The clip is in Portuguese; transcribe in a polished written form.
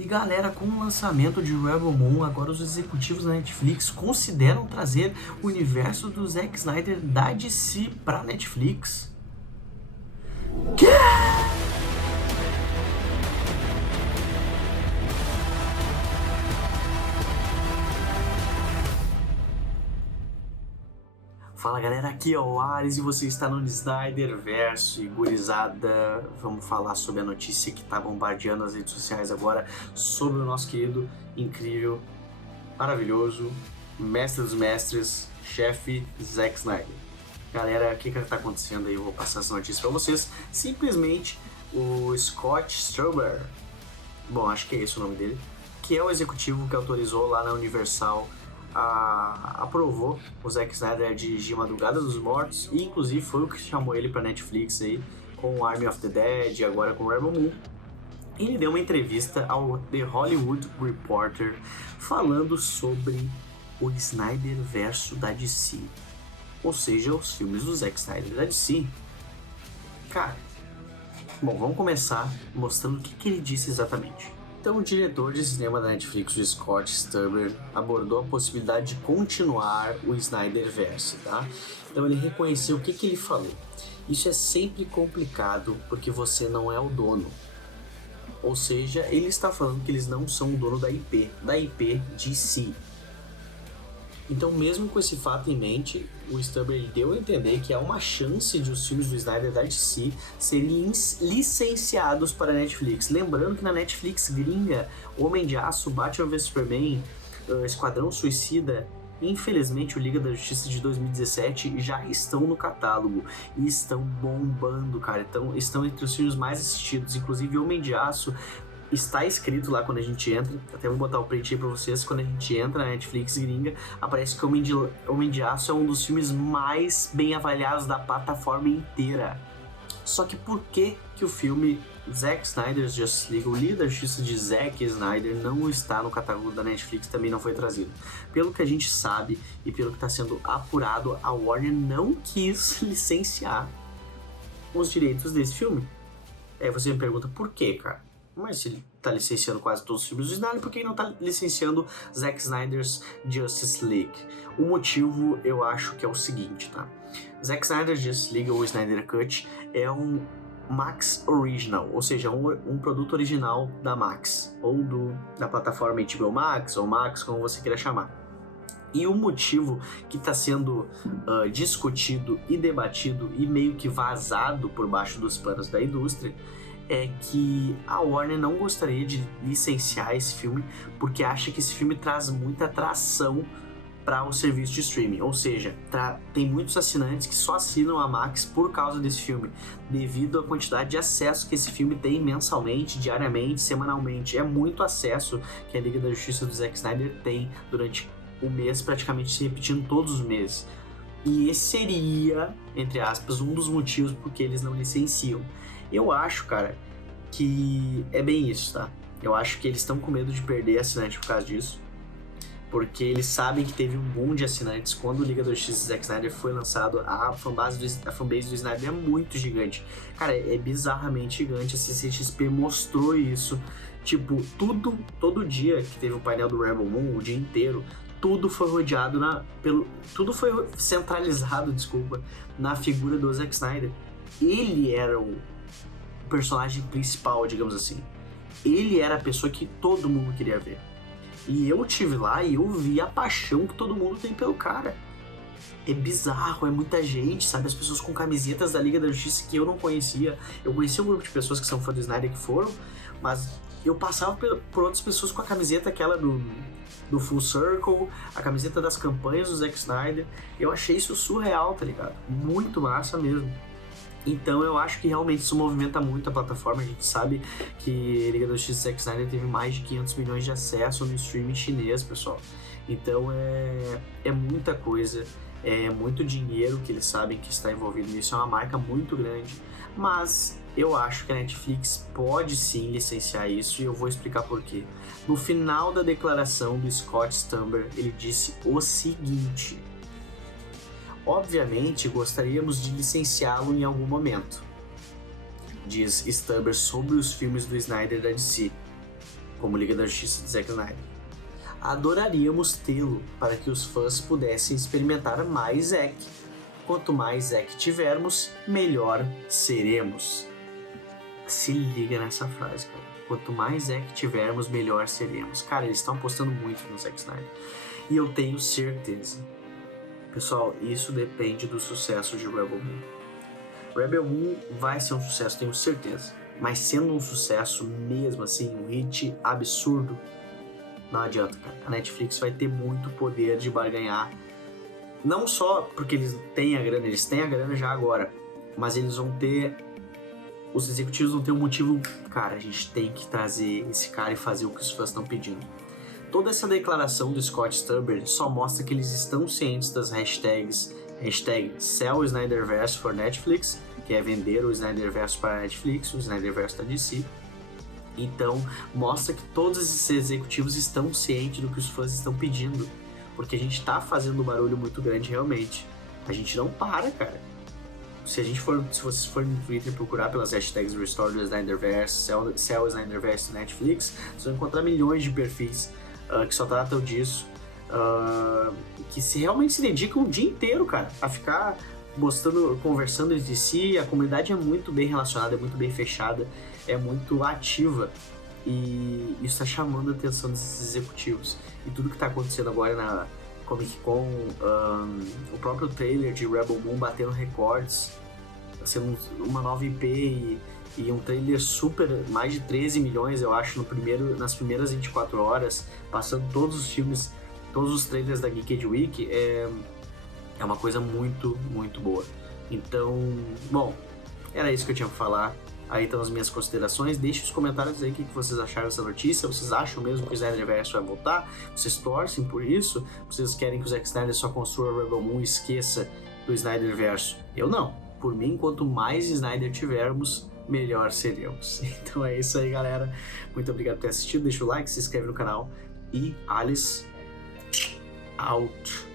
E galera, com o lançamento de Rebel Moon, agora os executivos da Netflix consideram trazer o universo do Zack Snyder da DC pra Netflix. Que? Fala galera, aqui é o Ares e você está no Snyderverso. E gurizada, vamos falar sobre a notícia que está bombardeando as redes sociais agora sobre o nosso querido, incrível, maravilhoso, mestre dos mestres, chefe Zack Snyder. Galera, o que está acontecendo aí? Eu vou passar essa notícia para vocês. Simplesmente o Scott Stuber, bom, acho que é esse o nome dele, que é o executivo que autorizou lá na Universal, aprovou o Zack Snyder a dirigir Madrugada dos Mortos, e inclusive foi o que chamou ele pra Netflix aí, com Army of the Dead e agora com Rebel Moon. Ele deu uma entrevista ao The Hollywood Reporter falando sobre o Snyderverso da DC, ou seja, os filmes do Zack Snyder da DC. Cara, bom, vamos começar mostrando o que ele disse exatamente. Então, o diretor de cinema da Netflix, o Scott Stuber, abordou a possibilidade de continuar o Snyderverse, tá? Então, ele reconheceu o que ele falou. Isso é sempre complicado porque você não é o dono. Ou seja, ele está falando que eles não são o dono da IP DC. Então, mesmo com esse fato em mente, o Stuber deu a entender que há uma chance de os filmes do Snyder da DC serem licenciados para a Netflix. Lembrando que na Netflix gringa, Homem de Aço, Batman vs Superman, Esquadrão Suicida, infelizmente o Liga da Justiça de 2017 já estão no catálogo e estão bombando, cara. Então, estão entre os filmes mais assistidos, inclusive Homem de Aço. Está escrito lá quando a gente entra, até vou botar o print aí pra vocês, quando a gente entra na Netflix gringa, aparece que Homem de Aço é um dos filmes mais bem avaliados da plataforma inteira. Só que por que o filme Zack Snyder's Justice League, o Liga da Justiça de Zack Snyder, não está no catálogo da Netflix, também não foi trazido? Pelo que a gente sabe e pelo que está sendo apurado, a Warner não quis licenciar os direitos desse filme. Aí você me pergunta, por quê, cara? Mas se ele tá licenciando quase todos os filmes do Snyder, por que ele não tá licenciando Zack Snyder's Justice League? O motivo, eu acho que é o seguinte, tá? Zack Snyder's Justice League, ou Snyder Cut, é um Max Original, ou seja, um produto original da Max, ou da plataforma HBO Max, ou Max, como você queira chamar. E o motivo que está sendo discutido e debatido e meio que vazado por baixo dos panos da indústria é que a Warner não gostaria de licenciar esse filme porque acha que esse filme traz muita atração para o serviço de streaming, ou seja, tem muitos assinantes que só assinam a Max por causa desse filme, devido à quantidade de acesso que esse filme tem mensalmente, diariamente, semanalmente. É muito acesso que a Liga da Justiça do Zack Snyder tem durante o mês, praticamente se repetindo todos os meses. E esse seria, entre aspas, um dos motivos por que eles não licenciam. Eu acho, cara, que é bem isso, tá? Eu acho que eles estão com medo de perder assinante por causa disso, porque eles sabem que teve um boom de assinantes quando o Liga da Justiça Zack Snyder foi lançado. A fanbase do Snyder é muito gigante. Cara, é bizarramente gigante. A CCXP mostrou isso. Tipo, todo dia que teve o painel do Rebel Moon, o dia inteiro, tudo foi rodeado tudo foi centralizado, na figura do Zack Snyder. Ele era o personagem principal, digamos assim. Ele era a pessoa que todo mundo queria ver. E eu tive lá e eu vi a paixão que todo mundo tem pelo cara. É bizarro, é muita gente, sabe? As pessoas com camisetas da Liga da Justiça que eu não conhecia. Eu conheci um grupo de pessoas que são fã do Snyder que foram, mas eu passava por outras pessoas com a camiseta aquela do Full Circle, a camiseta das campanhas do Zack Snyder. Eu achei isso surreal, tá ligado? Muito massa mesmo. Então eu acho que realmente isso movimenta muito a plataforma. A gente sabe que a Liga da Justiça Zack Snyder teve mais de 500 milhões de acesso no streaming chinês, pessoal. Então é muita coisa, é muito dinheiro que eles sabem que está envolvido nisso, é uma marca muito grande. Mas eu acho que a Netflix pode sim licenciar isso e eu vou explicar por quê. No final da declaração do Scott Stuber, ele disse o seguinte: obviamente gostaríamos de licenciá-lo em algum momento, diz Stuber sobre os filmes do Snyder da DC. como Liga da Justiça de Zack Snyder. Adoraríamos tê-lo para que os fãs pudessem experimentar mais Zack. Quanto mais Zack tivermos, melhor seremos. Se liga nessa frase, cara. Quanto mais Zack tivermos, melhor seremos. Cara, eles estão apostando muito no Zack Snyder. E eu tenho certeza. Pessoal, isso depende do sucesso de Rebel Moon. Rebel Moon vai ser um sucesso, tenho certeza. Mas sendo um sucesso mesmo assim, um hit absurdo, não adianta, cara. A Netflix vai ter muito poder de barganhar. Não só porque eles têm a grana já agora, mas eles vão ter... Os executivos vão ter um motivo, cara, a gente tem que trazer esse cara e fazer o que os fãs estão pedindo. Toda essa declaração do Scott Stuber só mostra que eles estão cientes das hashtags Sell o Snyderverse for Netflix, que é vender o Snyderverse para a Netflix, o Snyderverse da DC. Então, mostra que todos esses executivos estão cientes do que os fãs estão pedindo, porque a gente está fazendo um barulho muito grande realmente. A gente não para, cara. Se vocês forem no Twitter procurar pelas hashtags Restore the Snyderverse, Sell o Snyderverse Netflix, vocês vão encontrar milhões de perfis que só tratam disso, que realmente se dedicam o dia inteiro, cara, a ficar conversando entre si. A comunidade é muito bem relacionada, é muito bem fechada, é muito ativa, e isso está chamando a atenção desses executivos. E tudo que está acontecendo agora na Comic Con, o próprio trailer de Rebel Moon batendo recordes, sendo uma nova IP e um trailer super, mais de 13 milhões, eu acho, nas primeiras 24 horas, passando todos os filmes, todos os trailers da Geeked Week, é uma coisa muito, muito boa. Então, bom, era isso que eu tinha pra falar. Aí estão as minhas considerações. Deixe os comentários aí o que vocês acharam dessa notícia. Vocês acham mesmo que o Snyderverse vai voltar? Vocês torcem por isso? Vocês querem que o Zack Snyder só construa Rebel Moon e esqueça do Snyderverse? Eu não. Por mim, quanto mais Snyder tivermos, melhor seremos. Então é isso aí, galera. Muito obrigado por ter assistido. Deixa o like, se inscreve no canal. E Alice out.